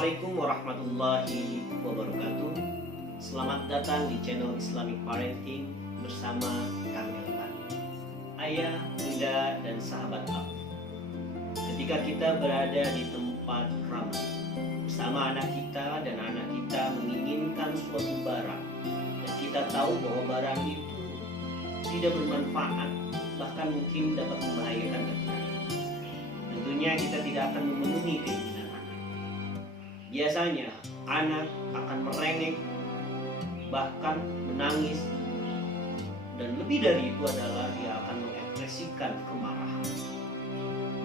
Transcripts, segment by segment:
Assalamualaikum warahmatullahi wabarakatuh. Selamat datang di channel Islamic Parenting bersama Kang Elvan, ayah, bunda, dan sahabat aku. Ketika kita berada di tempat ramai bersama anak kita dan anak kita menginginkan suatu barang dan kita tahu bahwa barang itu tidak bermanfaat, bahkan mungkin dapat membahayakan bagi kita, tentunya kita tidak akan memenuhi keinginan. Biasanya anak akan merengek, bahkan menangis, dan lebih dari itu adalah dia akan mengekspresikan kemarahan,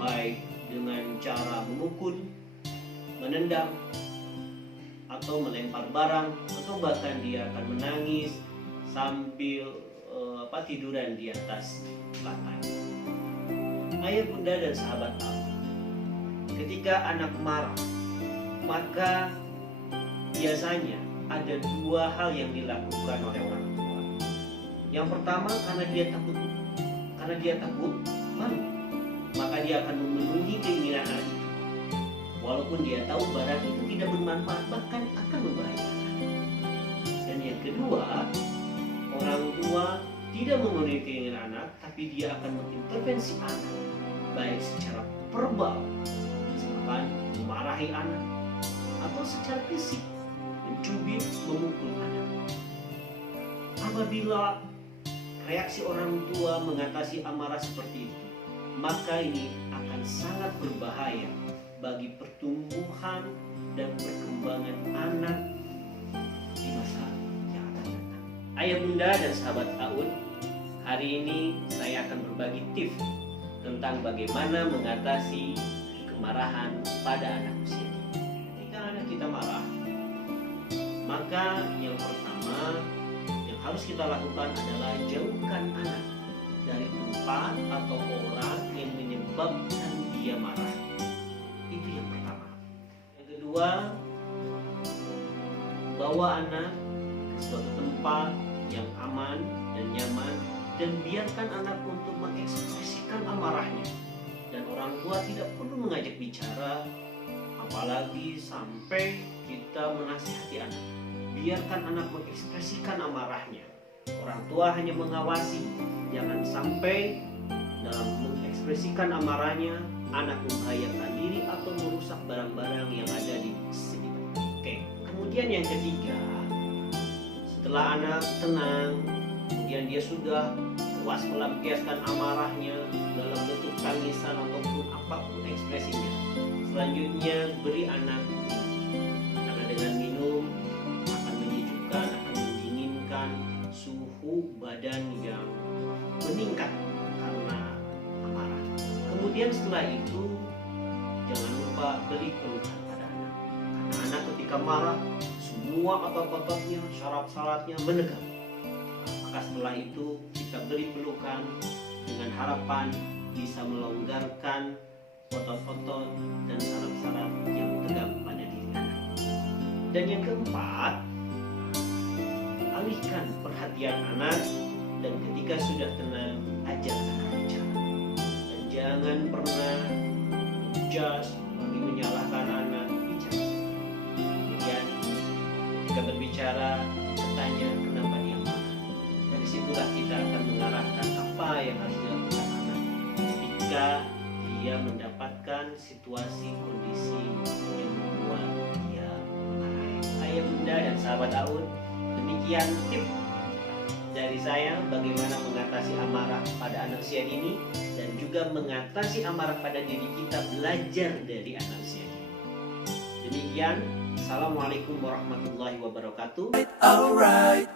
baik dengan cara memukul, menendang, atau melempar barang, atau bahkan dia akan menangis sambil tiduran di atas lantai. Ayah, bunda, dan sahabat aku, ketika anak marah, maka biasanya ada dua hal yang dilakukan oleh orang tua. Yang pertama, karena dia takut malu, maka dia akan memenuhi keinginan anak itu, walaupun dia tahu barang itu tidak bermanfaat, bahkan akan membahayakan. Dan yang kedua, orang tua tidak memenuhi keinginan anak, tapi dia akan mengintervensi anak, baik secara verbal, misalkan memarahi anak, atau secara fisik, mencubit, memukul anak. Apabila reaksi orang tua mengatasi amarah seperti itu, maka ini akan sangat berbahaya bagi pertumbuhan dan perkembangan anak di masa yang akan datang. Ayah, bunda, dan sahabat Aun, hari ini saya akan berbagi tips tentang bagaimana mengatasi kemarahan pada anak usia dini. Kita marah, maka yang pertama yang harus kita lakukan adalah jauhkan anak dari tempat atau orang yang menyebabkan dia marah. Itu yang pertama. Yang kedua, bawa anak ke suatu tempat yang aman dan nyaman, dan biarkan anak untuk mengekspresikan amarahnya, dan orang tua tidak perlu mengajak bicara, apalagi sampai kita menasihati anak. Biarkan anak mengekspresikan amarahnya. Orang tua hanya mengawasi, jangan sampai dalam mengekspresikan amarahnya anak membahayakan diri atau merusak barang-barang yang ada di sekitar. Oke. Kemudian yang ketiga, setelah anak tenang, kemudian dia sudah puas melampiaskan amarahnya dalam bentuk tangisan ataupun apapun ekspresinya, selanjutnya beri anak minum, karena dengan minum akan menyejukkan, akan mendinginkan suhu badan yang meningkat karena amarah. Kemudian setelah itu jangan lupa beri pelukan pada anak, karena anak ketika marah semua otot-ototnya, syaraf-syarafnya menegang. Maka setelah itu kita beri pelukan dengan harapan bisa melonggarkan otot-otot dan saraf-saraf yang tegang pada diri anak. Dan yang keempat, alihkan perhatian anak, dan ketika sudah tenang, ajak anak bicara. Dan jangan pernah menjudge, lagi menyalahkan anak, bicara. Kemudian ketika berbicara, bertanya kenapa dia marah. Dari situlah kita akan mengarahkan apa yang harus dilakukan anak ketika dia mendapatkan situasi kondisi yang membuat dia marah. Ayah, bunda, dan sahabat Aun, demikian tips dari saya bagaimana mengatasi amarah pada anak usia dini dan juga mengatasi amarah pada diri kita, belajar dari anak usia dini. Demikian, Assalamualaikum warahmatullahi wabarakatuh. Alright.